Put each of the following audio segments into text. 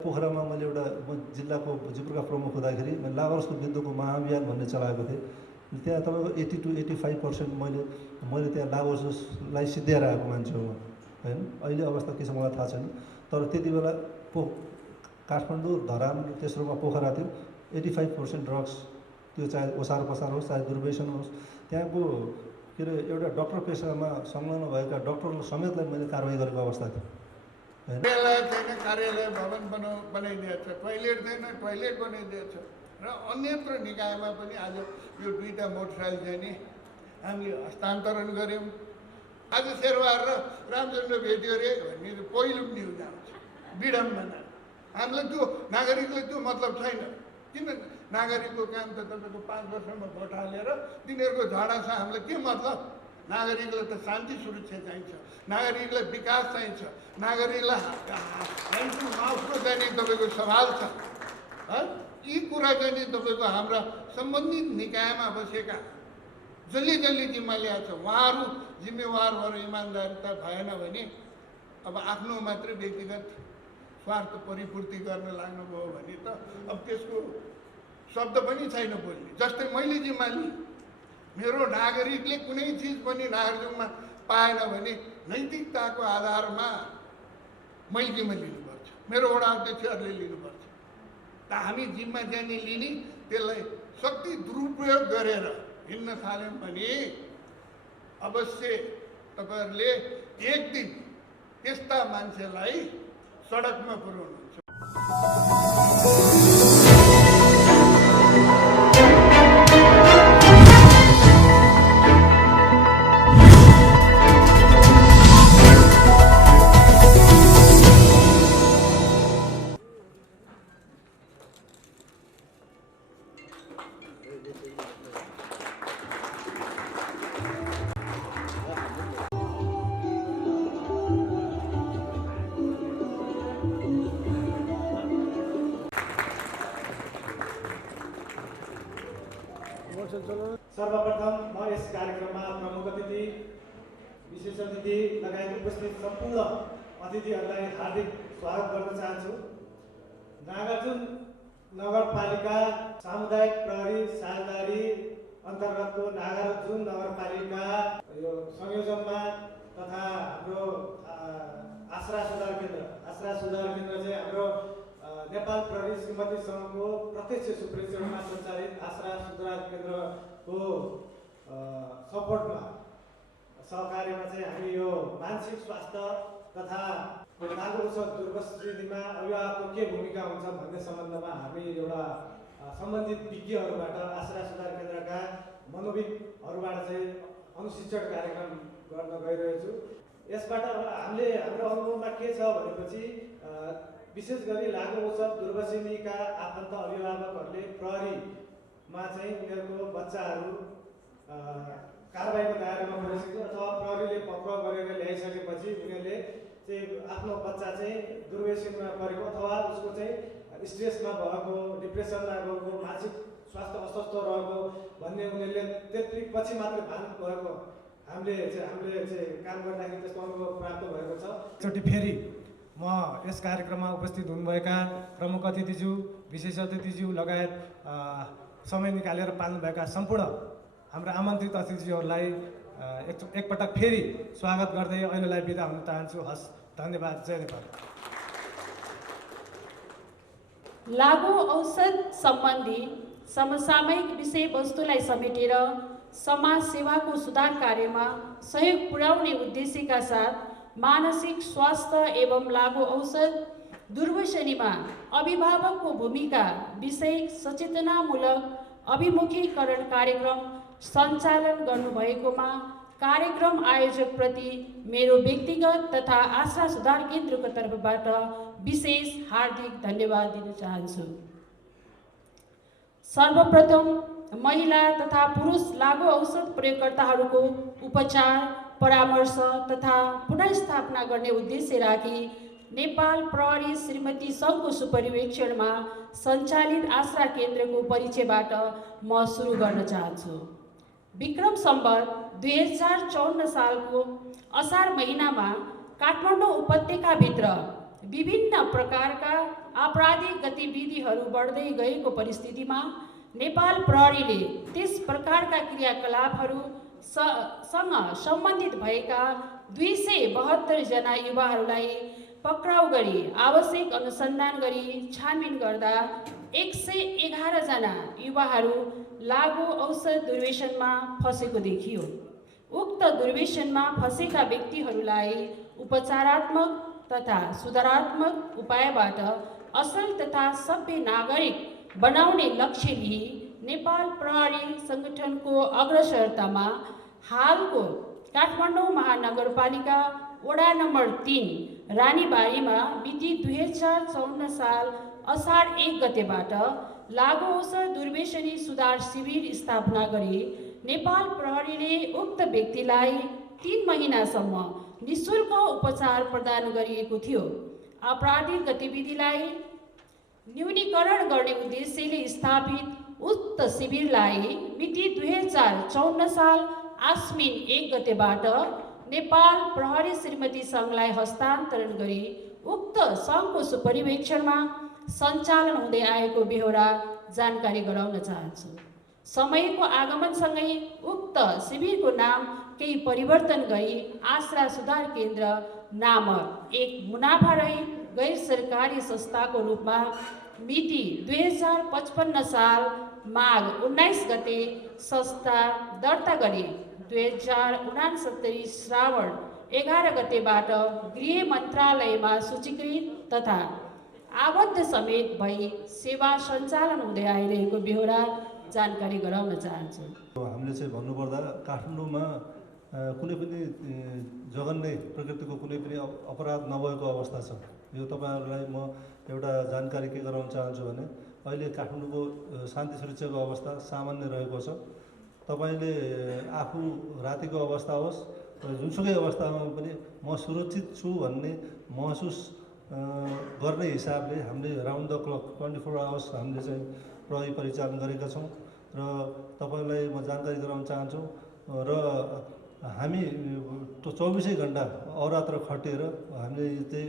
पोखरामा मैले एउटा जिल्लाको जिपुरका प्रमुख हुँदाखेरि मैले लाभारसको विरुद्धको महाअभियान भन्ने चलाएको थिएँ। त्यहाँ तपाईँको 80 to 85% मैले त्यहाँ लाभारसलाई सिद्ध्याएर आएको मान्छे हो होइन। अहिले अवस्था के छ मलाई थाहा छैन, तर त्यति बेला काठमाडौँ, धरान, तेस्रोमा पोखरा थियो। 85% ड्रग्स, त्यो चाहे ओसार पसार होस् चाहे दुर्व्यसन होस्, त्यहाँको के अरे एउटा डक्टर पेसामा संलग्न भएका डक्टर समेतलाई मैले कारवाही गरेको अवस्था थियो। कार्यालय छैन, कार्यालय भवन बनाइदिएछ, टोइलेट छैन, टोइलेट बनाइदिएछ र अन्यत्र निकायमा पनि आज यो 2टा मोटरसाइकल चाहिँ नि हामीले हस्तान्तरण गऱ्यौँ। आज शेरबहादुर र रामचन्द्र भेट्यो अरे भन्ने पहिलो न्युज आउँछ, विडम्बना। हामीलाई त्यो नागरिकलाई त्यो मतलब छैन। किन नागरिकको काम त तपाईँको 5 वर्षमा भोट हालेर तिनीहरूको झगडा छ, हामीलाई के मतलब? नागरिकलाई त शान्ति सुरक्षा चाहिन्छ, नागरिकलाई विकास चाहिन्छ, नागरिकलाई ह्यान्ड टु माउथको चाहिँ नि तपाईँको सवाल छ। यी कुरा चाहिँ नि तपाईँको हाम्रा सम्बन्धित निकायमा बसेका जसले जिम्मा ल्याएको छ उहाँहरू जिम्मेवार भएर इमान्दारिता भएन भने अब आफ्नो मात्रै व्यक्तिगत स्वार्थ परिपूर्ति गर्न लाग्नुभयो भने त अब त्यसको शब्द पनि छैन बोल्ने। जस्तै मैले जिम्मा लिएँ, मेरो नागरिकले कुनै चिज पनि नागरिकमा पाएन भने नैतिकताको आधारमा मैले जिम्मा लिनुपर्छ, मेरो वडा अध्यक्षहरूले लिनुपर्छ। त हामी जिम्मा जाने लिने, त्यसलाई शक्ति दुरुपयोग गरेर हिँड्न थाल्यौँ भने अवश्य तपाईँहरूले एक दिन त्यस्ता मान्छेलाई सडकमा पुर्याउनुहुन्छ। सर्वप्रथम म यस कार्यक्रममा प्रमुख अतिथि, विशेष अतिथि लगायत उपस्थित सम्पूर्ण अतिथिहरूलाई हार्दिक स्वागत गर्न चाहन्छु। नागार्जुन नगरपालिका सामुदायिक प्रहरी साझेदारी अन्तर्गतको नागार्जुन नगरपालिका यो संयोजनमा तथा हाम्रो आश्रा सुधार केन्द्र चाहिँ हाम्रो नेपाल प्रहरी श्रीमती सङ्घको प्रत्यक्ष सुप्रेक्षणमा सञ्चालित आश्रा सुधार केन्द्रको सपोर्टमा सहकार्यमा चाहिँ हामी यो मानसिक स्वास्थ्य तथा लागु दुर्वस्थितिमा अभिभावकको के भूमिका हुन्छ भन्ने सम्बन्धमा हामी एउटा सम्बन्धित विज्ञहरूबाट आश्रा सुधार केन्द्रका मनोविदहरूबाट चाहिँ अनुशिक्षण कार्यक्रम गर्न गइरहेछु। यसबाट हामीले हाम्रो अनुभवमा के छ भनेपछि विशेष गरी लागु औषध दुर्व्यसनीका आफन्त अभिभावकहरूले प्रहरीमा चाहिँ उनीहरूको बच्चाहरू कारबाहीको दायरामा परिसक्यो अथवा प्रहरीले पक्राउ गरेर ल्याइसकेपछि उनीहरूले चाहिँ आफ्नो बच्चा चाहिँ दुर्व्यसनीमा परेको अथवा उसको चाहिँ स्ट्रेसमा भएको, डिप्रेसनमा गएको, मानसिक स्वास्थ्य अस्वस्थ रहेको भन्ने उनीहरूले त्यति पछि मात्रै भान भएको हामीले चाहिँ काम गर्दाखेरि त्यस्तो अनुभव प्राप्त भएको छ। एकचोटि फेरि म यस कार्यक्रममा उपस्थित हुनुभएका प्रमुख अतिथिज्यू, विशेष अतिथिज्यू लगायत समय निकालेर पाल्नुभएका सम्पूर्ण हाम्रा आमन्त्रित अतिथिज्यूहरूलाई एकपटक फेरि स्वागत गर्दै अहिलेलाई बिदा हुन चाहन्छु। हस्, धन्यवाद। जय नेपाल। लागु औषध सम्बन्धी समसामयिक विषयवस्तुलाई समेटेर समाज सेवाको सुधार कार्यमा सहयोग पुर्याउने उद्देश्यका साथ मानसिक स्वास्थ्य एवं लागु औषध दुर्व्यसनीमा अभिभावकको भूमिका विषय सचेतनामूलक अभिमुखीकरण कार्यक्रम सञ्चालन गर्नुभएकोमा कार्यक्रम आयोजकप्रति मेरो व्यक्तिगत तथा आश्रा सुधार केन्द्रको तर्फबाट विशेष हार्दिक धन्यवाद दिन चाहन्छु। सर्वप्रथम महिला तथा पुरुष लागु औषध प्रयोगकर्ताहरूको उपचार, परामर्श तथा पुनर्स्थापना गर्ने उद्देश्य राखी नेपाल प्रहरी श्रीमती सङ्घको सुपरिवेक्षणमा सञ्चालित आश्रा केन्द्रको परिचयबाट म सुरु गर्न चाहन्छु। विक्रम सम्वत 2054 सालको असार महिनामा काठमाडौँ उपत्यकाभित्र विभिन्न प्रकारका आपराधिक गतिविधिहरू बढ्दै गएको परिस्थितिमा नेपाल प्रहरीले त्यस प्रकारका क्रियाकलापहरू सँग सम्बन्धित भएका 272 जना युवाहरूलाई पक्राउ गरी आवश्यक अनुसन्धान गरी छानबिन गर्दा 111 जना युवाहरू लागु औषध दुर्व्यसनमा फसेको देखियो। उक्त दुर्व्यसनमा फसेका व्यक्तिहरूलाई उपचारात्मक तथा सुधारात्मक उपायबाट असल तथा सभ्य नागरिक बनाउने लक्ष्य लिई नेपाल प्रहरी सङ्गठनको अग्रसरतामा हालको काठमाडौँ महानगरपालिका वडा नम्बर 3 रानीबारीमा मिति 2054 साल असार 1 गतेबाट लागु औषध दुर्व्यसनी सुधार शिविर स्थापना गरी नेपाल प्रहरीले उक्त व्यक्तिलाई 3 महिनासम्म निःशुल्क उपचार प्रदान गरिएको थियो। आपराधिक गतिविधिलाई न्यूनीकरण गर्ने उद्देश्यले स्थापित उक्त शिविरलाई मिति 2054 साल आश्विन 1 गतेबाट नेपाल प्रहरी श्रीमती सङ्घलाई हस्तान्तरण गरी उक्त सङ्घको सुपरिवेक्षणमा सञ्चालन हुँदै आएको बेहोरा जानकारी गराउन चाहन्छु। समयको आगमनसँगै उक्त शिविरको नाम केही परिवर्तन गरी आश्रा सुधार केन्द्र नामक एक मुनाफारहित गैर सरकारी संस्थाको रूपमा मिति 2055 साल माघ 19 गते संस्था दर्ता गरी 2069 श्रावण 11 गतेबाट गृह मन्त्रालयमा सूचीकृत तथा आबद्ध समेत भई सेवा सञ्चालन हुँदै आइरहेको बेहोरा जानकारी गराउन चाहन्छु। हामीले चाहिँ भन्नुपर्दा काठमाडौँमा कुनै पनि जघन्य प्रकृतिको कुनै पनि अपराध नभएको अवस्था छ। यो तपाईँहरूलाई म एउटा जानकारी के गराउन चाहन्छु भने अहिले काठमाडौँको शान्ति सुरक्षाको अवस्था सामान्य रहेको छ। तपाईँले आफू रातिको अवस्था होस् जुनसुकै अवस्थामा पनि म सुरक्षित छु भन्ने महसुस गर्ने हिसाबले हामीले राउन्ड द क्लक 24 आवर्स हामीले चाहिँ प्रहरी परिचालन गरेका छौँ र तपाईँलाई म जानकारी गराउन चाहन्छु। र हामी 24 घन्टा अहोरात्र खटेर हामीले चाहिँ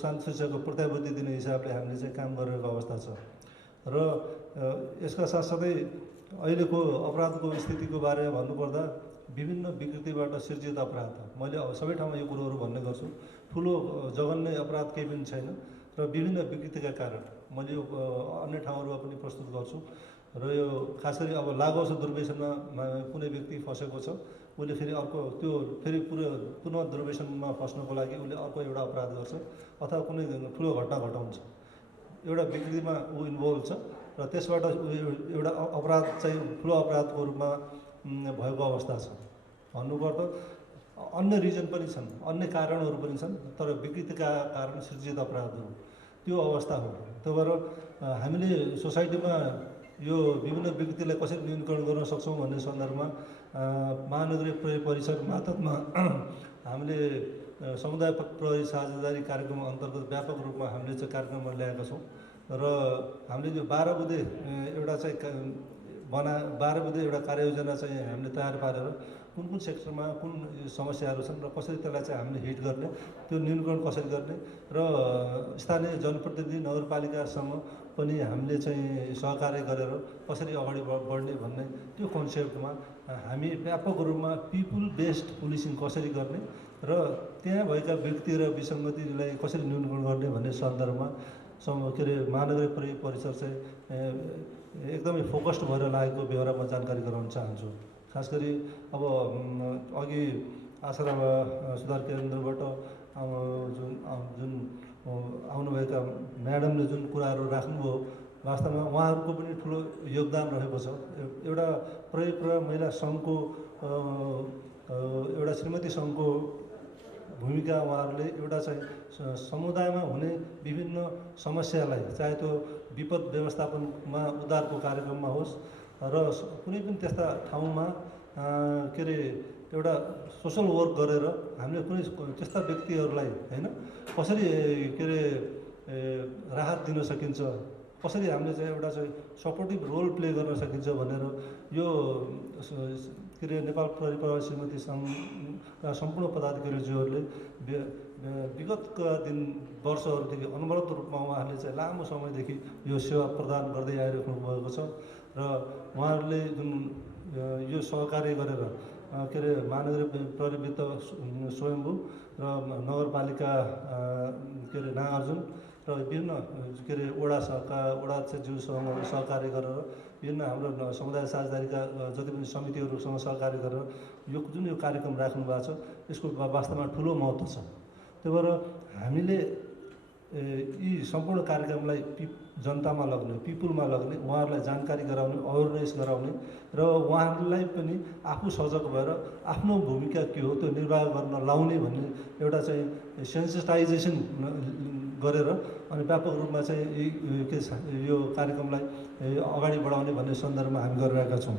शान्ति सुरक्षाको प्रत्याभूति दिने हिसाबले हामीले चाहिँ काम गरिरहेको अवस्था छ। र यसका साथसाथै अहिलेको अपराधको स्थितिको बारेमा भन्नुपर्दा विभिन्न विकृतिबाट सिर्जित अपराध, मैले सबै ठाउँमा यो कुरोहरू भन्ने गर्छु, ठुलो जघन्य अपराध केही पनि छैन र विभिन्न विकृतिका कारण मैले यो अन्य ठाउँहरूमा पनि प्रस्तुत गर्छु। र यो खास गरी अब लागु औषध दुर्व्यसनमा कुनै व्यक्ति फसेको छ, उसले फेरि अर्को त्यो फेरि पुनः दुर्व्यसनमा फस्नको लागि उसले अर्को एउटा अपराध गर्छ अथवा कुनै ठुलो घटना घटाउँछ, एउटा विकृतिमा ऊ इन्भल्भ छ र त्यसबाट एउटा अपराध चाहिँ ठुलो अपराधको रूपमा भएको अवस्था छ। भन्नुपर्दा अन्य रिजन पनि छन्, अन्य कारणहरू पनि छन्, तर विकृतिका कारण सृजित अपराधहरू त्यो अवस्था हो। त्यही भएर हामीले सोसाइटीमा यो विभिन्न विकृतिलाई कसरी न्यूनीकरण गर्न सक्छौँ भन्ने सन्दर्भमा महानगरीय प्रहरी परिषद मातहतमा हामीले समुदाय प्रहरी साझेदारी कार्यक्रम अन्तर्गत व्यापक रूपमा हामीले चाहिँ कार्यक्रममा ल्याएका छौँ र हामीले यो 12 बुँदे एउटा चाहिँ 12 बुँदे एउटा कार्ययोजना चाहिँ हामीले तयार पारेर कुन कुन सेक्टरमा कुन समस्याहरू छन् र कसरी त्यसलाई चाहिँ हामीले हिट गर्ने, त्यो न्यूनीकरण कसरी गर्ने र स्थानीय जनप्रतिनिधि नगरपालिकासँग पनि हामीले चाहिँ सहकार्य गरेर कसरी अगाडि बढ्ने भन्ने त्यो कन्सेप्टमा हामी व्यापक रूपमा पिपुल बेस्ड पुलिसिङ कसरी गर्ने र त्यहाँ भएका व्यक्ति र विसङ्गतिलाई कसरी न्यूनीकरण गर्ने भन्ने सन्दर्भमा के अरे महानगरीय प्रहरी परिषद चाहिँ एकदमै फोकस्ड भएर लागेको बेहोरा म जानकारी गराउन चाहन्छु। खास गरी अब अघि आश्रा सुधार केन्द्रबाट जुन आउनुभएका म्याडमले जुन कुराहरू राख्नुभयो, वास्तवमा उहाँहरूको पनि ठुलो योगदान रहेको छ। एउटा प्रहरी महिला सङ्घको एउटा श्रीमती सङ्घको भूमिका उहाँहरूले एउटा चाहिँ समुदायमा हुने विभिन्न समस्यालाई, चाहे त्यो विपद व्यवस्थापनमा उद्धारको कार्यक्रममा होस् र कुनै पनि त्यस्ता ठाउँमा के अरे एउटा सोसल वर्क गरेर हामीले कुनै त्यस्ता व्यक्तिहरूलाई होइन कसरी के अरे राहत दिन सकिन्छ, कसरी हामीले चाहिँ एउटा चाहिँ सपोर्टिभ रोल प्ले गर्न सकिन्छ भनेर यो के अरे नेपाल प्रहरी श्रीमती सङ्घका सम्पूर्ण पदाधिकारीज्यूहरूले विगतका वर्षहरूदेखि अनवरत रूपमा उहाँहरूले चाहिँ लामो समयदेखि यो सेवा प्रदान गर्दै आइराख्नु भएको छ र उहाँहरूले जुन यो सहकार्य गरेर के अरे महानगरीय प्रहरी वित्त स्वयम्भू र नगरपालिका के अरे नागार्जुन र विभिन्न के अरे वडा ज्यूसँग सहकार्य गरेर विभिन्न हाम्रो समुदाय साझेदारीका जति पनि समितिहरूसँग सहकार्य गरेर जुन यो कार्यक्रम राख्नु भएको छ यसको वास्तवमा ठुलो महत्त्व छ। त्यही भएर हामीले यी सम्पूर्ण कार्यक्रमलाई जनतामा लग्ने, पिपुलमा लग्ने, उहाँहरूलाई जानकारी गराउने, अवेरनेस गराउने र उहाँहरूलाई पनि आफू सजग भएर आफ्नो भूमिका के हो त्यो निर्वाह गर्न लाउने भन्ने एउटा चाहिँ सेन्सिटाइजेसन गरेर अनि व्यापक रूपमा चाहिँ यो कार्यक्रमलाई अगाडि बढाउने भन्ने सन्दर्भमा हामी गरिरहेका छौँ।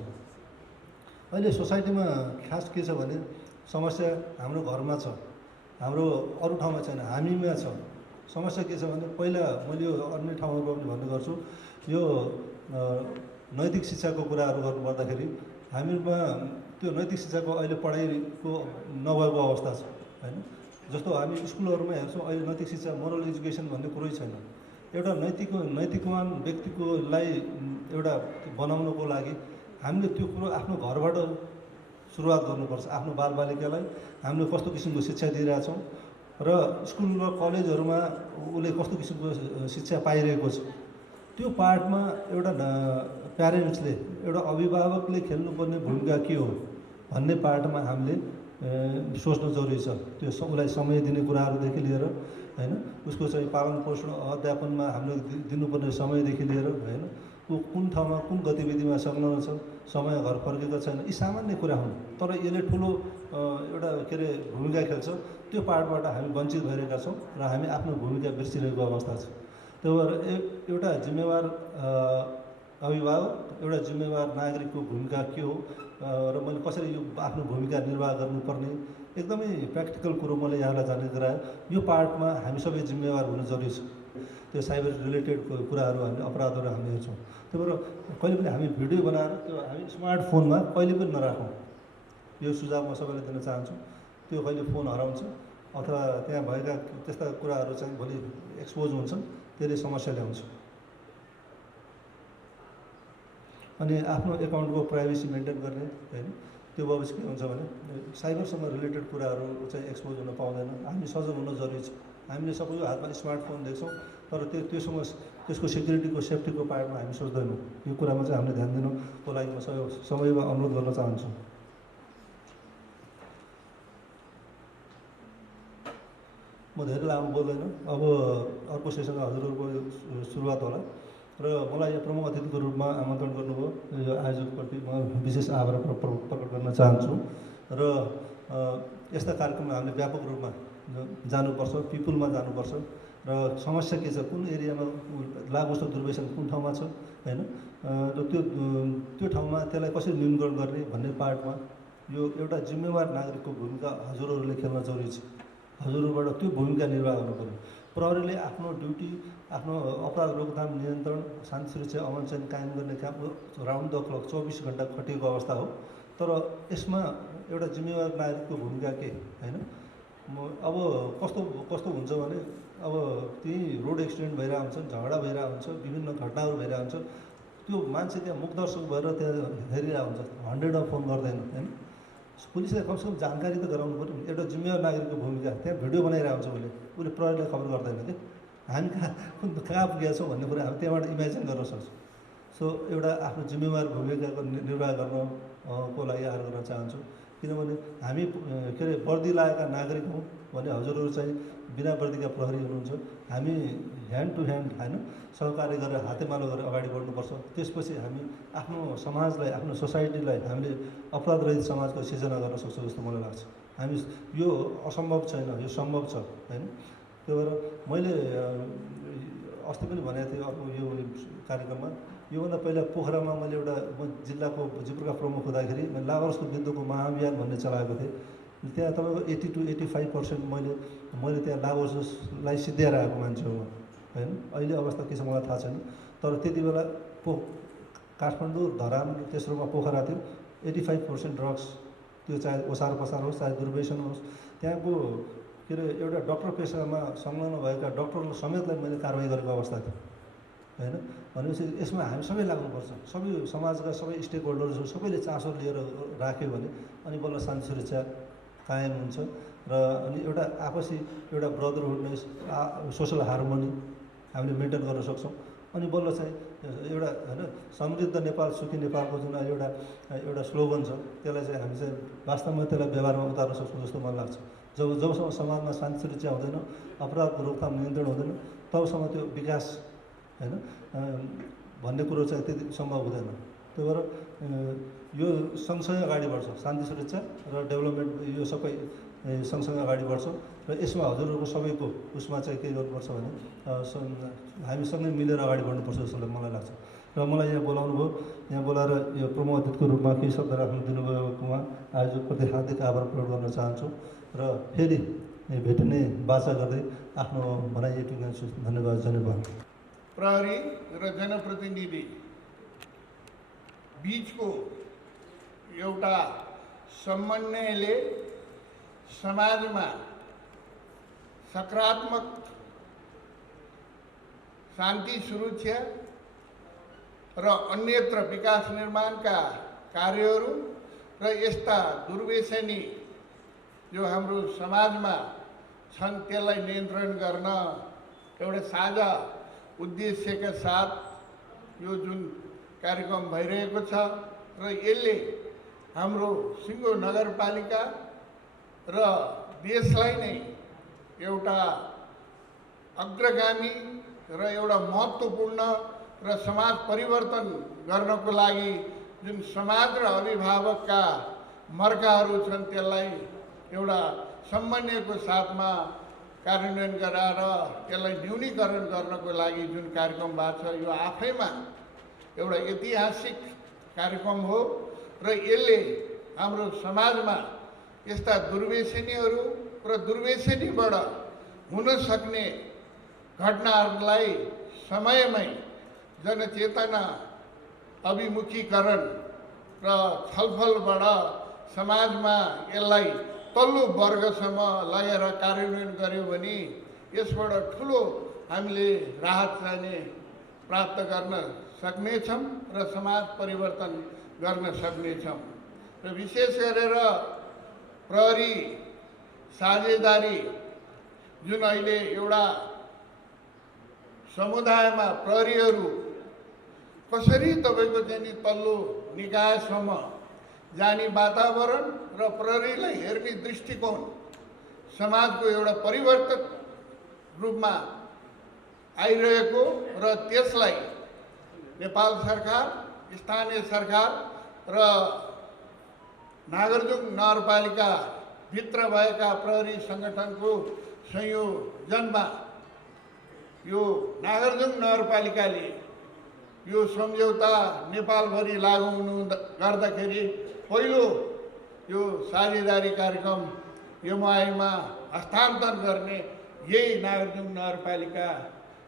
अहिले सोसाइटीमा खास के छ भने समस्या हाम्रो घरमा छ, हाम्रो अरू ठाउँमा छैन, हामीमा छ। समस्या के छ भने पहिला मैले यो अन्य ठाउँहरूमा पनि भन्ने गर्छु, यो नैतिक शिक्षाको कुराहरू गर्नुपर्दाखेरि हामीमा त्यो नैतिक शिक्षाको अहिले पढाइको नभएको अवस्था छ होइन। जस्तो हामी स्कुलहरूमा हेर्छौँ अहिले नैतिक शिक्षा, मोरल एजुकेसन भन्ने कुरै छैन। एउटा नैतिकवान व्यक्तिकोलाई एउटा बनाउनको लागि हामीले त्यो कुरो आफ्नो घरबाट सुरुवात गर्नुपर्छ। आफ्नो बालबालिकालाई हामीले कस्तो किसिमको शिक्षा दिइरहेछौँ र स्कुल र कलेजहरूमा उसले कस्तो किसिमको शिक्षा पाइरहेको छ त्यो पार्टमा एउटा प्यारेन्ट्सले, एउटा अभिभावकले खेल्नुपर्ने भूमिका के हो भन्ने पार्टमा हामीले सोच्नु जरुरी छ। त्यो उसलाई समय दिने कुराहरूदेखि लिएर होइन, उसको चाहिँ पालन पोषण अध्यापनमा हामीले दिनुपर्ने समयदेखि लिएर होइन, ऊ कुन ठाउँमा कुन गतिविधिमा संलग्न छ, समय घर फर्केको छैन, यी सामान्य कुरा हुन्। तर यसले ठुलो एउटा के अरे भूमिका खेल्छ। त्यो पार्टबाट हामी वञ्चित भइरहेका छौँ र हामी आफ्नो भूमिका बिर्सिरहेको अवस्था छ। त्यही भएर एउटा जिम्मेवार अभिभावक, एउटा जिम्मेवार नागरिकको भूमिका के हो र मैले कसरी यो आफ्नो भूमिका निर्वाह गर्नुपर्ने एकदमै प्र्याक्टिकल कुरो मैले यहाँलाई जानकारी गराएँ। यो पार्टमा हामी सबै जिम्मेवार हुनु जरुरी छ। त्यो साइबर रिलेटेड कुराहरू हामी अपराधहरू हामी हेर्छौँ। त्यही भएर कहिले पनि हामी भिडियो बनाएर त्यो हामी स्मार्टफोनमा कहिले पनि नराखौँ। यो सुझाव म सबैलाई दिन चाहन्छु। त्यो कहिले फोन हराउँछ अथवा त्यहाँ भएका त्यस्ता कुराहरू चाहिँ भोलि एक्सपोज हुन्छन्, त्यसले समस्या ल्याउँछ। अनि आफ्नो एकाउन्टको प्राइभेसी मेन्टेन गर्ने होइन, त्यो भएपछि के हुन्छ भने साइबरसँग रिलेटेड कुराहरू चाहिँ एक्सपोज हुन पाउँदैन। हामी सजग हुन जरुरी छ। हामीले सबैको हातमा स्मार्टफोन देख्छौँ तर त्योसँग त्यसको सेक्युरिटीको सेफ्टीको पार्टमा हामी सोच्दैनौँ। यो कुरामा चाहिँ हामीले ध्यान दिनुको लागि म सबैमा अनुरोध गर्न चाहन्छु। म धेरै लामो बोल्दैन, अब अर्को सेसन हजुरहरूको सुरुवात होला र मलाई यो प्रमुख अतिथिको रूपमा आमन्त्रण गर्नुभयो, यो आयोजकप्रति म विशेष आभार प्रकट गर्न चाहन्छु। र यस्ता कार्यक्रममा हामीले व्यापक रूपमा जानुपर्छ, पिपुलमा जानुपर्छ र समस्या के छ, कुन एरियामा लागुस्त दुर्व्यसन कुन ठाउँमा छ होइन, र त्यो ठाउँमा त्यसलाई कसरी न्यूनीकरण गर्ने भन्ने पार्टमा यो एउटा जिम्मेवार नागरिकको भूमिका हजुरहरूले खेल्न जरुरी छ। हजुरहरूबाट त्यो भूमिका निर्वाह गर्नुपर्यो। प्रहरीले आफ्नो ड्युटी, आफ्नो अपराध रोकथाम, नियन्त्रण, शान्ति सुरक्षा, अमन चैन कायम गर्ने काम राउन्ड द क्लक 24 घण्टा खटिएको अवस्था हो। तर यसमा एउटा जिम्मेवार नागरिकको भूमिका के होइन। अब कस्तो हुन्छ भने अब त्यही रोड एक्सिडेन्ट भइरहेको हुन्छ, झगडा भइरहेको हुन्छ, विभिन्न घटनाहरू भइरहेको हुन्छ, त्यो मान्छे त्यहाँ मुखदर्शक भएर त्यहाँ हेरिरहेको हुन्छ, 100मा फोन गर्दैन होइन। पुलिसले कमसेकम जानकारी त गराउनु पऱ्यो। एउटा जिम्मेवार नागरिकको भूमिका, त्यहाँ भिडियो बनाइरहेको हुन्छ उसले प्रहरीलाई खबर गर्दैन कि हामी कहाँ पुगेका छौँ भन्ने कुरा हामी त्यहाँबाट इमेजिन गर्न सक्छौँ। सो एउटा आफ्नो जिम्मेवार भूमिकाको निर्वाह गर्नको लागि आग्रह गर्न चाहन्छु। किनभने हामी के अरे वर्दी लागेका नागरिक हौँ भने हजुरहरू चाहिँ बिना वर्दीका प्रहरी हुनुहुन्छ। हामी ह्यान्ड टु ह्यान्ड होइन सहकार्य गरेर हातेमालो गरेर अगाडि बढ्नुपर्छ। त्यसपछि हामी आफ्नो समाजलाई, आफ्नो सोसाइटीलाई हामीले अपराधरहित समाजको सिर्जना गर्न सक्छौँ जस्तो मलाई लाग्छ। हामी यो असम्भव छैन, यो सम्भव छ होइन। त्यही भएर मैले अस्ति पनि भनेको थिएँ अर्को यो कार्यक्रममा, योभन्दा पहिला पोखरामा मैले म जिल्लाको जिपुरका प्रमुख हुँदाखेरि मैले लाभरसको विरुद्धको महाअभियान भन्ने चलाएको थिएँ। त्यहाँ तपाईँको 80 to 85% मैले त्यहाँ लाभरसलाई सिद्ध्याएर आएको मान्छे हो होइन। अहिले अवस्था के छ मलाई थाहा छैन, तर त्यति बेला काठमाडौँ, धरान, तेस्रोमा पोखरा थियो। 85% ड्रग्स, त्यो चाहे ओसार पसार होस् चाहे दुर्व्यसन होस्, त्यहाँको के अरे एउटा डक्टर पेसामा संलग्न भएका डक्टरहरू समेतलाई मैले कारवाही गरेको अवस्था थियो होइन। भनेपछि यसमा हामी सबै लाग्नुपर्छ, सबै समाजका सबै स्टेक होल्डर्सहरू सबैले चासो लिएर राख्यो भने अनि बल्ल शान्ति सुरक्षा कायम हुन्छ र अनि एउटा आपसी एउटा ब्रदरहुडनेस सोसल हार्मोनी हामीले मेन्टेन गर्न सक्छौँ। अनि बल्ल चाहिँ एउटा होइन समृद्ध नेपाल सुखी नेपालको जुन एउटा स्लोगन छ त्यसलाई चाहिँ हामी चाहिँ वास्तवमा त्यसलाई व्यवहारमा उतार्न सक्छौँ जस्तो मलाई लाग्छ। जबसम्म समाजमा शान्ति सुरक्षा हुँदैन, अपराधको रोकथाम नियन्त्रण हुँदैन, तबसम्म त्यो विकास होइन भन्ने कुरो चाहिँ त्यति सम्भव हुँदैन। त्यही भएर यो सँगसँगै अगाडि बढ्छ, शान्ति सुरक्षा र डेभलपमेन्ट यो सबै सँगसँगै अगाडि बढ्छ र यसमा हजुरहरूको सबैको उसमा चाहिँ के गर्नुपर्छ भने हामी सँगै मिलेर अगाडि बढ्नुपर्छ जस्तो मलाई लाग्छ। र मलाई यहाँ बोलाउनु भयो, यहाँ बोलाएर यो प्रमुख अतिथिको रूपमा केही शब्द राख्नु दिनुभएकोमा आयोजकप्रति हार्दिक आभार प्रकट गर्न चाहन्छु र फेरि भेटिने बाचा गर्दै आफ्नो भनाइ यति गर्छु। धन्यवाद। धन्यवाद। प्रहरी र जनप्रतिनिधि बीचको एउटा समन्वयले समाजमा सकारात्मक शान्ति सुरक्षा र अन्यत्र विकास निर्माणका कार्यहरू र यस्ता दुर्व्यसनी जो हाम्रो समाजमा छन् त्यसलाई नियन्त्रण गर्न एउटा साझा उद्देश्यका साथ यो जुन कार्यक्रम भइरहेको छ र यसले हाम्रो सिङ्गो नगरपालिका र देशलाई नै एउटा अग्रगामी र एउटा महत्त्वपूर्ण र समाज परिवर्तन गर्नको लागि जुन समाज र अभिभावकका मर्काहरू छन् त्यसलाई एउटा समन्वयको साथमा कार्यान्वयन गराएर त्यसलाई न्यूनीकरण गर्नको लागि जुन कार्यक्रम भएको छ यो आफैमा एउटा ऐतिहासिक कार्यक्रम हो र यसले हाम्रो समाजमा यस्ता दुर्व्यसनीहरू र दुर्व्यसनीबाट हुन सक्ने घटनाहरूलाई समयमै जनचेतना अभिमुखीकरण र छलफलबाट समाजमा यसलाई तल्लो वर्गसम्म लगेर कार्यान्वयन गर्यो भने यसबाट ठुलो हामीले राहत चाहिँ प्राप्त गर्न सक्नेछौँ र समाज परिवर्तन गर्न सक्नेछौँ। र विशेष गरेर प्रहरी साझेदारी जुन अहिले एउटा समुदायमा प्रहरीहरू कसरी तपाईँको चाहिँ तल्लो निकायसम्म जाने वातावरण र प्रहरीलाई हेर्ने दृष्टिकोण समाजको एउटा परिवर्तन रूपमा आइरहेको र त्यसलाई नेपाल सरकार, स्थानीय सरकार र नागरजुङ नगरपालिका भित्र भएका प्रहरी सङ्गठनको संयोजनमा यो नागरजुङ नगरपालिकाले यो सम्झौता नेपालभरि लागू हुनु गर्दाखेरि पहिलो यो साझेदारी कार्यक्रम एमआईमा हस्तान्तरण गर्ने यही नागरजुङ नगरपालिका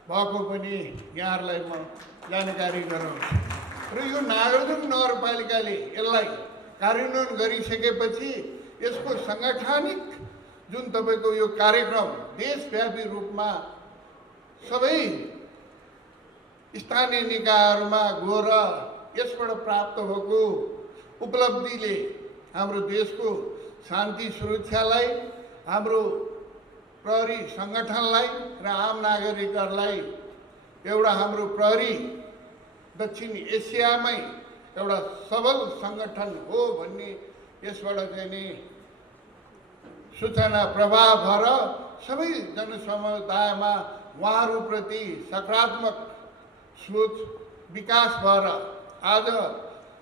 भएको पनि यहाँहरूलाई म जानकारी गराउँछु। र यो नागरजुङ नगरपालिकाले यसलाई कार्यान्वयन गरिसकेपछि यसको साङ्गठनिक जुन तपाईँको यो कार्यक्रम देशव्यापी रूपमा सबै स्थानीय निकायहरूमा गएर यसबाट प्राप्त भएको उपलब्धिले हाम्रो देशको शान्ति सुरक्षालाई, हाम्रो प्रहरी सङ्गठनलाई र आम नागरिकहरूलाई एउटा हाम्रो प्रहरी दक्षिण एसियामै एउटा सबल सङ्गठन हो भन्ने यसबाट चाहिँ नि सूचना प्रवाह भएर सबै जनसमुदायमा उहाँहरूप्रति सकारात्मक सोच विकास भएर आज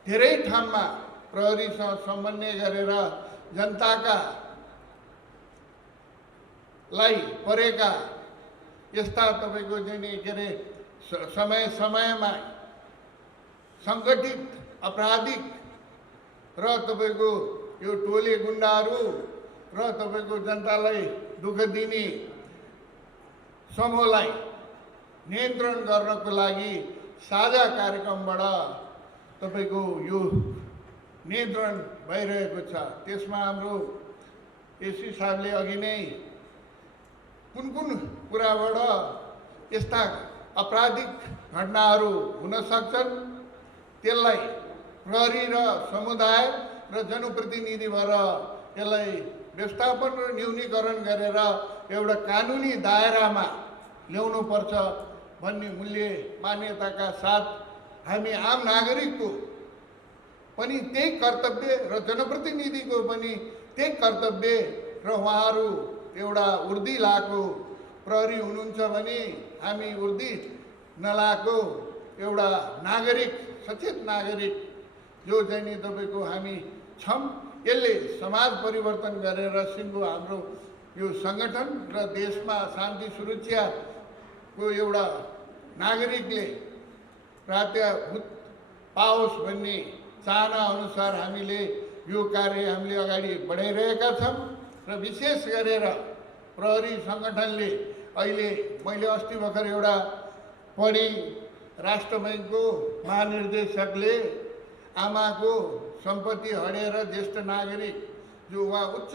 धेरै ठाउँमा प्रहरीसँग समन्वय गरेर जनताका लाई परेका यस्ता तपाईँको चाहिँ के अरे समय समयमा सङ्गठित अपराधिक र तपाईँको यो टोले गुन्डाहरू र तपाईँको जनतालाई दुःख दिने समूहलाई नियन्त्रण गर्नको लागि साझा कार्यक्रमबाट तपाईँको यो नियन्त्रण भइरहेको छ। त्यसमा हाम्रो एसपी साहबले अघि नै कुन कुन कुराबाट यस्ता आपराधिक घटनाहरू हुन सक्छन् त्यसलाई प्रहरी र समुदाय र जनप्रतिनिधिबाट यसलाई व्यवस्थापन र न्यूनीकरण गरेर एउटा कानुनी दायरामा ल्याउनुपर्छ भन्ने मूल्य मान्यताका साथ हामी आम नागरिकको पनि त्यही कर्तव्य र जनप्रतिनिधिको पनि त्यही कर्तव्य र उहाँहरू एउटा उर्दी लाएको प्रहरी हुनुहुन्छ भने हामी उर्दी नलाएको एउटा नागरिक सचेत नागरिक जो चाहिँ नि तपाईँको हामी छौँ। यसले समाज परिवर्तन गरेर सिङ्गो हाम्रो यो सङ्गठन र देशमा शान्ति सुरक्षाको एउटा नागरिकले प्राप्त पाओस् भन्ने चाहना अनुसार हामीले यो कार्य हामीले अगाडि बढाइरहेका छौँ र विशेष गरेर प्रहरी सङ्गठनले अहिले मैले अस्ति भर्खर एउटा पढेँ राष्ट्र बैङ्कको महानिर्देशकले आमाको सम्पत्ति हडेर ज्येष्ठ नागरिक जो उहाँ उच्च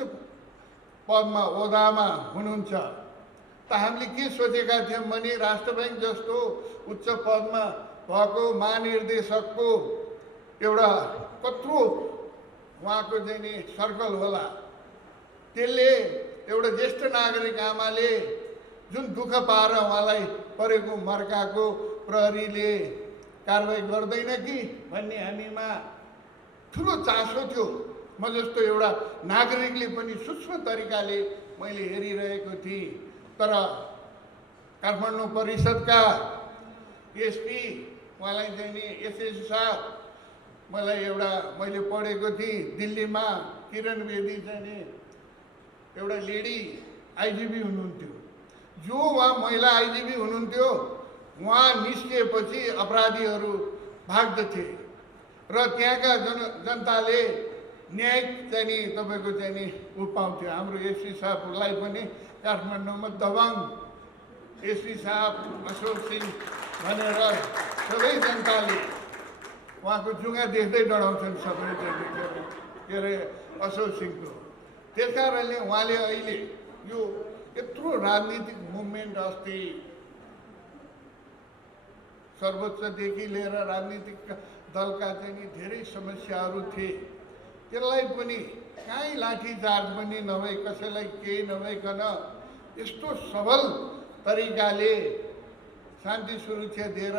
पदमा ओहदामा हुनुहुन्छ त हामीले के सोचेका थियौँ भने राष्ट्र बैङ्क जस्तो उच्च पदमा भएको महानिर्देशकको एउटा कत्रो उहाँको चाहिँ नि सर्कल होला त्यसले एउटा ज्येष्ठ नागरिक आमाले जुन दुःख पाएर उहाँलाई परेको मर्काको प्रहरीले कारवाही गर्दैन कि भन्ने हामीमा ठुलो चासो थियो। म जस्तो एउटा नागरिकले पनि सूक्ष्म तरिकाले मैले हेरिरहेको थिएँ। तर काठमाडौँ परिषदका एसपी उहाँलाई चाहिँ नि एसएससी साहब मलाई एउटा मैले पढेको थिएँ दिल्लीमा किरण बेदी चाहिँ नि एउटा लेडी आइजिपी हुनुहुन्थ्यो। जो उहाँ महिला आइजिपी हुनुहुन्थ्यो उहाँ निस्किएपछि अपराधीहरू भाग्दथे र त्यहाँका जनताले न्यायिक चाहिँ नि तपाईँको चाहिँ नि ऊ पाउँथ्यो। हाम्रो एसपी साहबलाई पनि काठमाडौँमा दबङ एसपी साहब अशोक सिंह भनेर सबै जनताले उहाँको जुङ्गा देख्दै डराउँछन् सबै के अरे अशोक सिंहको। त्यस कारणले उहाँले अहिले यो यत्रो राजनीतिक मुभमेन्ट अस्ति सर्वोच्चदेखि लिएर राजनीतिक दलका चाहिँ नि धेरै समस्याहरू थिए त्यसलाई पनि कहीँ लाठीचार्ज पनि नभई कसैलाई केही नभइकन यस्तो सबल तरिकाले शान्ति सुरक्षा दिएर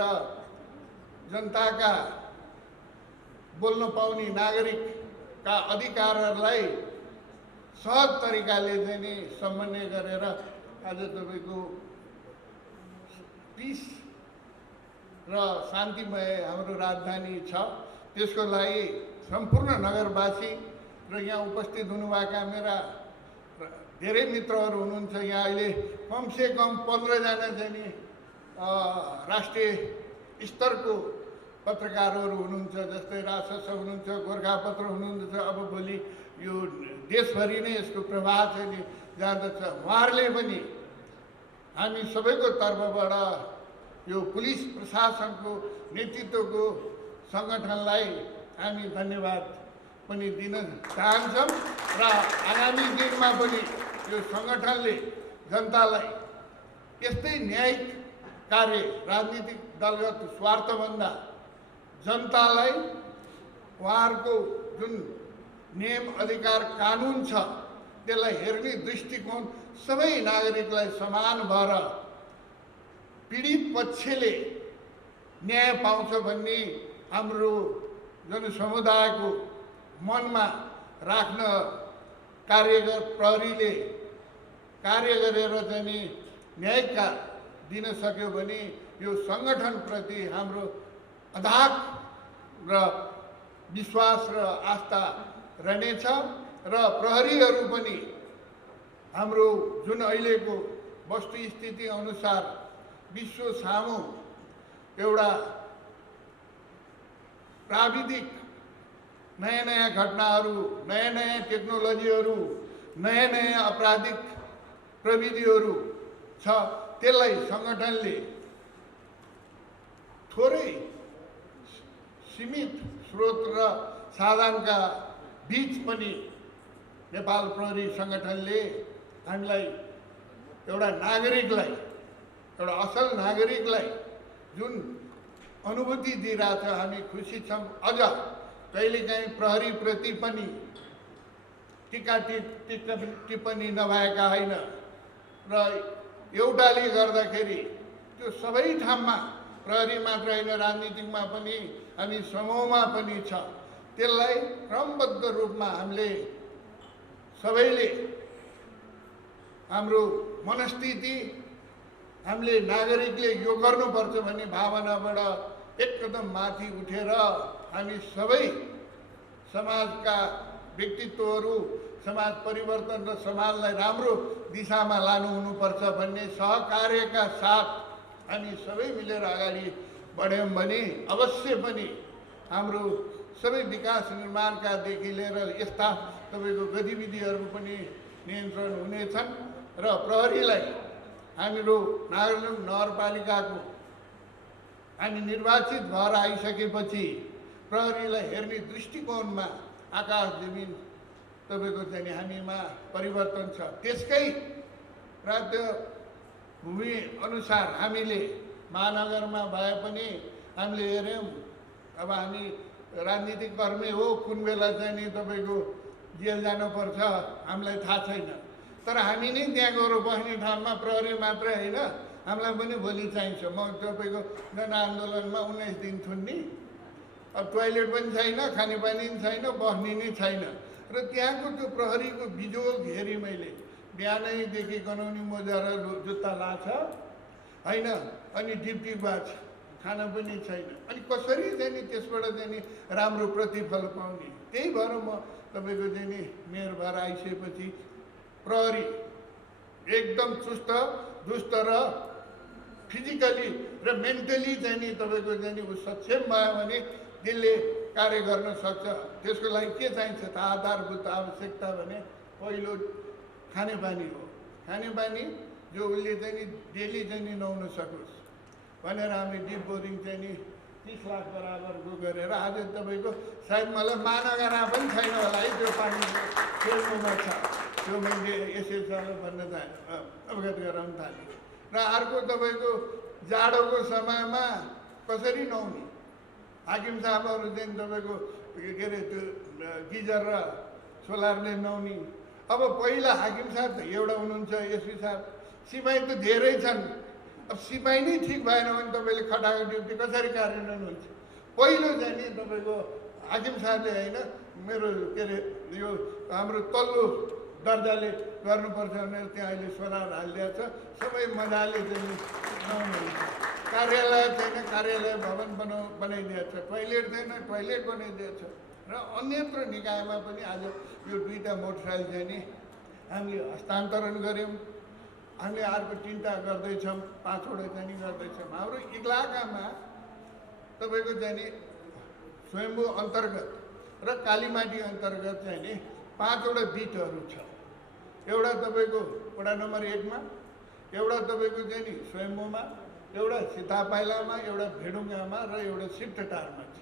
जनताका बोल्न पाउने नागरिकका अधिकारहरूलाई सहज तरिकाले चाहिँ नि समन्वय गरेर आज तपाईँको पिस र शान्तिमय हाम्रो राजधानी छ। त्यसको लागि सम्पूर्ण नगरवासी र यहाँ उपस्थित हुनुभएका मेरा धेरै मित्रहरू हुनुहुन्छ। यहाँ अहिले कमसेकम 15 जना चाहिँ नि राष्ट्रिय स्तरको पत्रकारहरू हुनुहुन्छ, जस्तै राजशास हुनुहुन्छ, गोर्खापत्र हुनुहुन्छ। अब भोलि यो देशभरि नै यसको प्रभाव चाहिँ नि जाँदछ। उहाँहरूले पनि हामी सबैको तर्फबाट यो पुलिस प्रशासनको नेतृत्वको सङ्गठनलाई हामी धन्यवाद पनि दिन चाहन्छौँ र आगामी दिनमा पनि यो सङ्गठनले जनतालाई यस्तै न्यायिक कार्य राजनीतिक दलगत स्वार्थभन्दा जनतालाई उहाँहरूको जुन नियम अधिकार कानुन छ त्यसलाई हेर्ने दृष्टिकोण सबै नागरिकलाई समान भएर पीडित पक्षले न्याय पाउँछ भन्ने हाम्रो जनसमुदायको मनमा राख्न प्रहरीले कार्य गरेर चाहिँ नि न्यायिक दिन सक्यो भने यो सङ्गठनप्रति हाम्रो अधाक र विश्वास र आस्था रहनेछ र प्रहरीहरू पनि हाम्रो जुन अहिलेको वस्तुस्थिति अनुसार विश्व सामु एउटा प्राविधिक नयाँ नयाँ घटनाहरू, नयाँ नयाँ टेक्नोलोजीहरू, नयाँ नयाँ आपराधिक प्रविधिहरू छ, त्यसलाई सङ्गठनले थोरै सीमित स्रोत र साधनका बीच पनि नेपाल प्रहरी सङ्गठनले हामीलाई एउटा नागरिकलाई, एउटा असल नागरिकलाई जुन अनुभूति दिइरहेछ हामी खुसी छौँ। अझ कहिलेकाहीँ प्रहरीप्रति पनि टिका टिप्पणी नभएका होइन र एउटाले गर्दाखेरि त्यो सबै ठाउँमा प्रहरी मात्र होइन राजनीतिकमा पनि हामी समूहमा पनि छ, त्यसलाई क्रमबद्ध रूपमा हामीले सबैले हाम्रो मनस्थिति हामीले नागरिकले यो गर्नुपर्छ भन्ने भावनाबाट एक कदम माथि उठेर हामी सबै समाजका व्यक्तित्वहरू समाज परिवर्तन र समाजलाई राम्रो दिशामा लानु हुनुपर्छ भन्ने सहकार्यका साथ हामी सबै मिलेर अगाडि बढ्यौँ भने अवश्य पनि हाम्रो सबै विकास निर्माणकादेखि लिएर यस्ता तपाईँको गतिविधिहरू पनि नियन्त्रण हुनेछन् र प्रहरीलाई हाम्रो नागरिक नगरपालिकाको हामी निर्वाचित भएर आइसकेपछि प्रहरीलाई हेर्ने दृष्टिकोणमा आकाश जमिन तपाईँको चाहिँ हामीमा परिवर्तन छ। त्यसकै राज्य भूमि अनुसार हामीले महानगरमा भए पनि हामीले हेऱ्यौँ, अब हामी राजनीतिक कर्मी हो, कुन बेला चाहिँ नि तपाईँको जेल जानुपर्छ हामीलाई थाहा छैन, तर हामी नै त्यहाँ गएर बस्ने ठाउँमा प्रहरी मात्रै होइन हामीलाई पनि भोलि चाहिन्छ। म तपाईँको जनआन्दोलनमा 19 दिन थुन्ने, अब टोयलेट पनि छैन, खानेपानी पनि छैन, बस्ने नै छैन र त्यहाँको त्यो प्रहरीको बिजोग हेरेँ मैले। बिहानैदेखि गनाउने मोजा र जुत्ता लाछ होइन, अनि ड्युटी बाछ, खाना पनि छैन, अनि कसरी चाहिँ नि त्यसबाट चाहिँ नि राम्रो प्रतिफल पाउने। त्यही भएर म तपाईँको चाहिँ नि मेयर भएर आइसकेपछि प्रहरी एकदम चुस्त दुस्त र फिजिकली र मेन्टली चाहिँ नि तपाईँको चाहिँ नि सक्षम भयो भने त्यसले कार्य गर्न सक्छ। त्यसको लागि के चाहिन्छ त आधारभूत आवश्यकता भने पहिलो खानेपानी हो। खानेपानी जो उसले चाहिँ नि डेली चाहिँ नि नुहाउन सकोस् भनेर हामीले डिप बोरिङ चाहिँ नि 30 लाख बराबरको गरेर आज तपाईँको सायद मलाई महानगरमा पनि छैन होला है त्यो पानी खेल्नुमा छ, त्यो मैले एसएसआरलाई भन्न अवगत गराउन थालेँ। र अर्को तपाईँको जाडोको समयमा कसरी नुहाउने, हाकिम साहबहरू चाहिँ तपाईँको के अरे त्यो गिजर र सोलरले नुहाउने। अब पहिला हाकिम साहब त एउटा हुनुहुन्छ, एसपी साहब, सिपाही त धेरै छन्। अब सिपाही नै ठिक भएन भने तपाईँले खटाएको ड्युटी कसरी कार्यान्वयन हुन्छ। पहिलो चाहिँ नि तपाईँको हाकिम साहबले होइन मेरो के अरे यो हाम्रो तल्लो दर्जाले गर्नुपर्छ भनेर त्यहाँ अहिले सोलर हालिदिएको छ, सबै मजाले चाहिँ नुहाउनुहुन्छ। कार्यालय छैन, कार्यालय भवन बनाइदिएको छ, टोयलेट छैन, टोयलेट बनाइदिएको छ। र अन्यत्र निकायमा पनि आज यो 2टा मोटरसाइकल चाहिँ नि हामीले हस्तान्तरण गऱ्यौँ। हामीले अर्को 3टा गर्दैछौँ, 5वटा चाहिँ नि गर्दैछौँ। हाम्रो इलाकामा तपाईँको चाहिँ नि स्वयम्भू अन्तर्गत र कालीमाटी अन्तर्गत चाहिँ नि 5वटा बिटहरू छ। एउटा तपाईँको वडा नम्बर 1 मा, एउटा तपाईँको चाहिँ नि स्वयम्भूमा, एउटा सीतापाइलामा, एउटा भेडुङ्गामा र एउटा सिफ्टटारमा छ।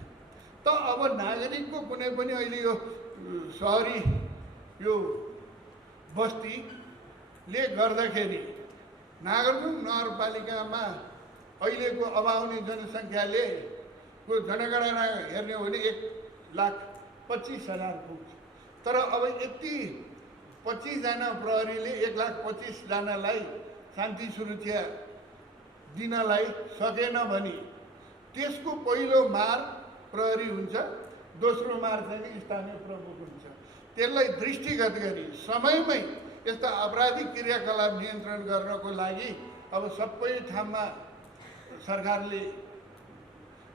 त अब नागरिकको कुनै पनि अहिले यो सहरी यो बस्तीले गर्दाखेरि नागरजुङ नगरपालिकामा अहिलेको अब आउने जनसङ्ख्याले को जनगणना हेर्ने हो भने 1,25,000 पुग्छ। तर अब यति 25 जना प्रहरीले 1,25,000 जनालाई शान्ति सुरक्षा दिनलाई सकेन भने त्यसको पहिलो मार प्रहरी हुन्छ, दोस्रो मार चाहिँ स्थानीय प्रमुख हुन्छ। त्यसलाई दृष्टिगत गरी समयमै यस्ता आपराधिक क्रियाकलाप नियन्त्रण गर्नको लागि अब सबै ठाउँमा सरकारले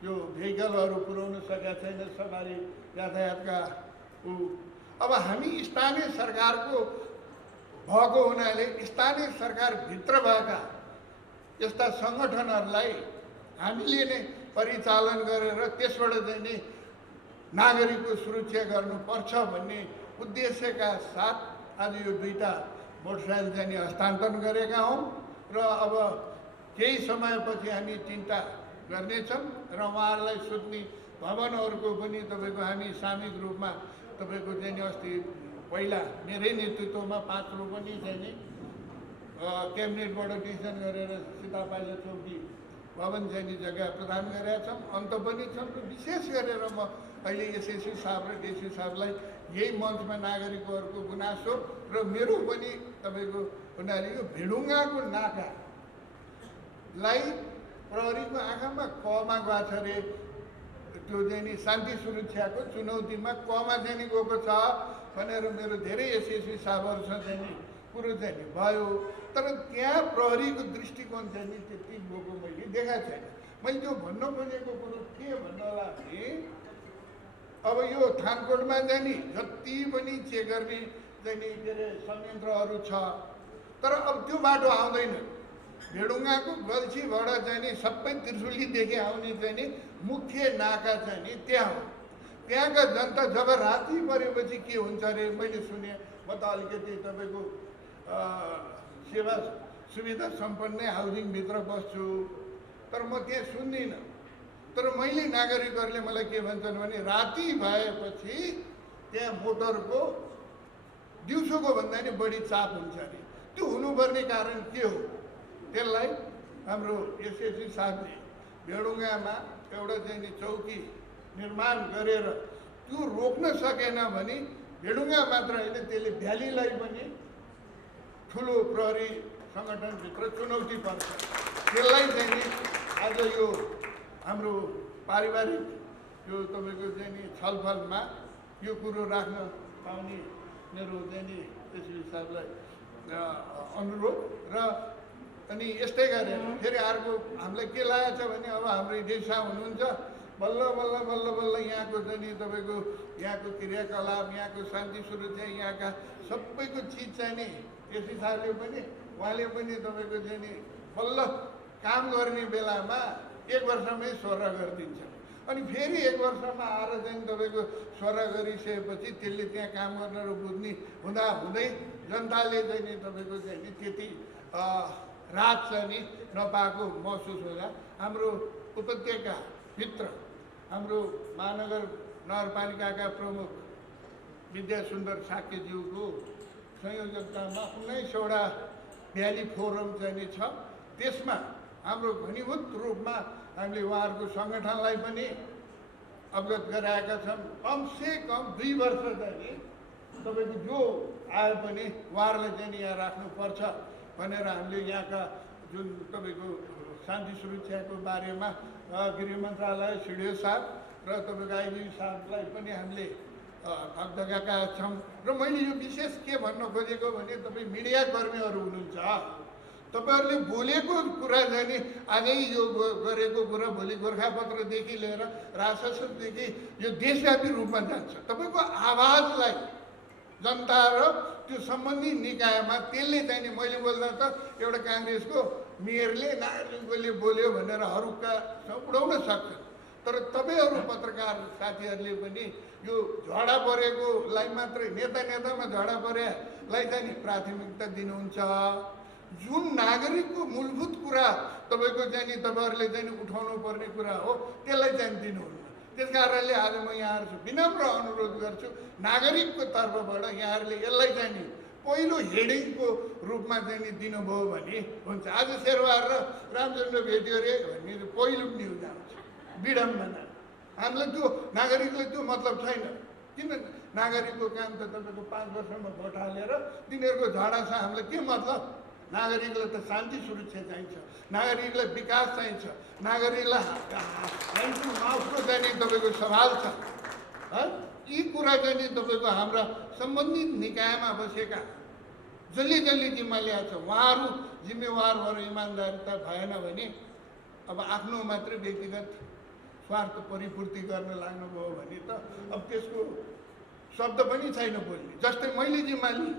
यो भेहिकलहरू पुर्याउन सकेका छैन, सरकारी यातायातका अब हामी स्थानीय सरकारको भएको हुनाले स्थानीय सरकारभित्र भएका यस्ता सङ्गठनहरूलाई हामीले नै परिचालन गरेर त्यसबाट चाहिँ नि नागरिकको सुरक्षा गर्नुपर्छ भन्ने उद्देश्यका साथ आज यो 2टा मोटरसाइकल चाहिँ नि हस्तान्तरण गरेका हौँ र अब केही समयपछि हामी 3टा गर्नेछौँ र उहाँहरूलाई सुत्ने भवनहरूको पनि तपाईँको हामी सामूहिक रूपमा तपाईँको चाहिँ नि अस्ति पहिला मेरै नेतृत्वमा 5 रोपनी चाहिँ नि क्याबिनेटबाट डिसिजन गरेर सीतापाइला चौकी भवन चाहिँ जग्गा प्रदान गरेका छौँ, अन्त पनि छन्। र विशेष गरेर म अहिले एसएससी साहब र डिसी साहबलाई यही मञ्चमा नागरिकहरूको गुनासो र मेरो पनि तपाईँको हुनाले यो भिडुङ्गाको नाकालाई प्रहरीको आँखामा कमा गएको छ अरे, त्यो चाहिँ नि शान्ति सुरक्षाको चुनौतीमा कमा चाहिँ नि गएको छ भनेर मेरो धेरै एसएससी साहबहरूसँग चाहिँ नि कुरो चाहिँ नि भयो। तर त्यहाँ प्रहरीको दृष्टिकोण चाहिँ नि त्यति गएको मैले देखाएको छैन। मैले त्यो भन्न खोजेको कुरो के भन्नु होला भने अब यो थानकोटमा चाहिँ नि जति पनि चेक गर्ने चाहिँ नि के अरे संयन्त्रहरू छ, तर अब त्यो बाटो आउँदैन। भेडुङ्गाको गल्छीबाट चाहिँ नि सबै त्रिशुलीदेखि आउने चाहिँ नि मुख्य नाका चाहिँ नि त्यहाँ हो। त्यहाँका जनता जब राति परेपछि के हुन्छ अरे मैले सुने, म त अलिकति तपाईँको सेवा सुविधा सम्पन्न हाउसिङभित्र बस्छु, तर म त्यहाँ सुन्दिनँ। तर मैले नागरिकहरूले मलाई के भन्छन् भने राति भएपछि त्यहाँ मोटरको दिउँसोको भन्दा नि बढी चाप हुन्छ अरे। त्यो हुनुपर्ने कारण के हो? त्यसलाई हाम्रो एसएससी साहबले भेडुङ्गामा एउटा चाहिँ नि चौकी निर्माण गरेर त्यो रोक्न सकेन भने भेडुङ्गा मात्र होइन, त्यसले भ्यालीलाई पनि ठुलो प्रहरी सङ्गठनभित्र चुनौती पर्छ। त्यसलाई चाहिँ नि आज यो हाम्रो पारिवारिक यो तपाईँको चाहिँ नि छलफलमा यो कुरो राख्न पाउने मेरो चाहिँ नि एसएससी साहबलाई अनुरोध। र अनि यस्तै गरेर फेरि अर्को हामीलाई के लागेको छ भने अब हाम्रो देशमा हुनुहुन्छ, बल्ल बल्ल बल्ल बल्ल यहाँको चाहिँ नि तपाईँको यहाँको क्रियाकलाप, यहाँको शान्ति सुरक्षा, यहाँका सबैको चिज चाहिँ नि एसएससी साहबले पनि उहाँले पनि तपाईँको चाहिँ नि बल्ल काम गर्ने बेलामा 1 वर्षमै स्वर्ग गरिदिन्छ। अनि फेरि 1 वर्षमा आएर चाहिँ तपाईँको स्वर्ग गरिसकेपछि त्यसले त्यहाँ काम गर्न र बुझ्ने हुँदा हुँदै जनताले चाहिँ नि तपाईँको चाहिँ नि त्यति राहत चाहिँ नि नपाएको महसुस होला। हाम्रो उपत्यकाभित्र हाम्रो महानगर नगरपालिकाका प्रमुख विद्यासुन्दर साक्यज्यूको संयोजकतामा 19वटा भ्याली फोरम चाहिँ नि छ। त्यसमा हाम्रो घनीभूत रूपमा हामीले उहाँहरूको सङ्गठनलाई पनि अवगत गराएका छौँ। कमसेकम 2 वर्ष चाहिँ नि तपाईँको जो आए पनि उहाँहरूलाई चाहिँ नि यहाँ राख्नुपर्छ भनेर हामीले यहाँका जुन तपाईँको शान्ति सुरक्षाको बारेमा गृह मन्त्रालय, सिडिओ साहब र तपाईँको आइजी साहबलाई पनि हामीले अवगत छौँ। र मैले यो विशेष के भन्न खोजेको भने तपाईँ मिडियाकर्मीहरू हुनुहुन्छ, तपाईँहरूले बोलेको कुरा चाहिँ नि आजै यो गरेको कुरा भोलि गोर्खापत्रदेखि लिएर राजशासनदेखि यो देशव्यापी रूपमा जान्छ। तपाईँको आवाजलाई जनता र त्यो सम्बन्धित निकायमा त्यसले चाहिँ नि मैले बोल्दा त एउटा काङ्ग्रेसको मेयरले नागरिकले बोल्यो भनेर हरुका उडाउन सक्छ, तर तपाईँहरू पत्रकार साथीहरूले पनि यो झडा परेकोलाई मात्रै नेतामा झडा परेलाई चाहिँ नि प्राथमिकता दिनुहुन्छ। जुन नागरिकको मूलभूत कुरा तपाईँको चाहिँ नि तपाईँहरूले चाहिँ नि उठाउनु पर्ने कुरा हो त्यसलाई चाहिँ दिनुहुन्न। त्यस कारणले आज म यहाँहरू विनम्र अनुरोध गर्छु नागरिकको तर्फबाट यहाँहरूले यसलाई चाहिँ नि पहिलो हेडिङको रूपमा चाहिँ नि दिनुभयो भने हुन्छ। आज शेरबहादुर र रामचन्द्र भेट्यो अरे भन्ने पहिलो न्युज आउँछ, विडम्बना। हामीलाई त्यो नागरिकले त्यो मतलब छैन। किन नागरिकको काम त तपाईँको 5 वर्षमा भोट हालेर तिनीहरूको झडासँग हामीलाई के मतलब? नागरिकलाई त शान्ति सुरक्षा चाहिन्छ, नागरिकलाई विकास चाहिन्छ, नागरिकलाई ह्यान्ड टु माउथको चाहिँ नि तपाईँको सवाल छ। यी कुरा चाहिँ नि तपाईँको हाम्रा सम्बन्धित निकायमा बसेका जसले जिम्मा ल्याएको छ उहाँहरू जिम्मेवार भएर इमान्दारिता भएन भने अब आफ्नो मात्रै व्यक्तिगत स्वार्थ परिपूर्ति गर्न लाग्नुभयो भने त अब त्यसको शब्द पनि छैन बोल्ने। जस्तै मैले जिम्मा लिएँ,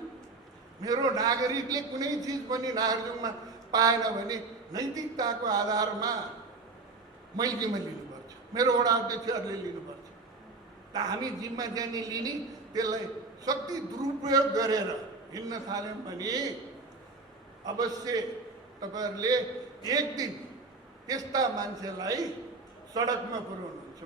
मेरो नागरिकले कुनै चिज पनि नागरिकमा पाएन भने नैतिकताको आधारमा मैले जिम्मा लिनुपर्छ, मेरो वडा अध्यक्षहरूले लिनुपर्छ। त हामी जिम्मा जाने लिने त्यसलाई शक्ति दुरुपयोग गरेर हिँड्न थाल्यौँ भने अवश्य तपाईँहरूले एक दिन त्यस्ता मान्छेलाई सडकमा पुर्याउनुहुन्छ।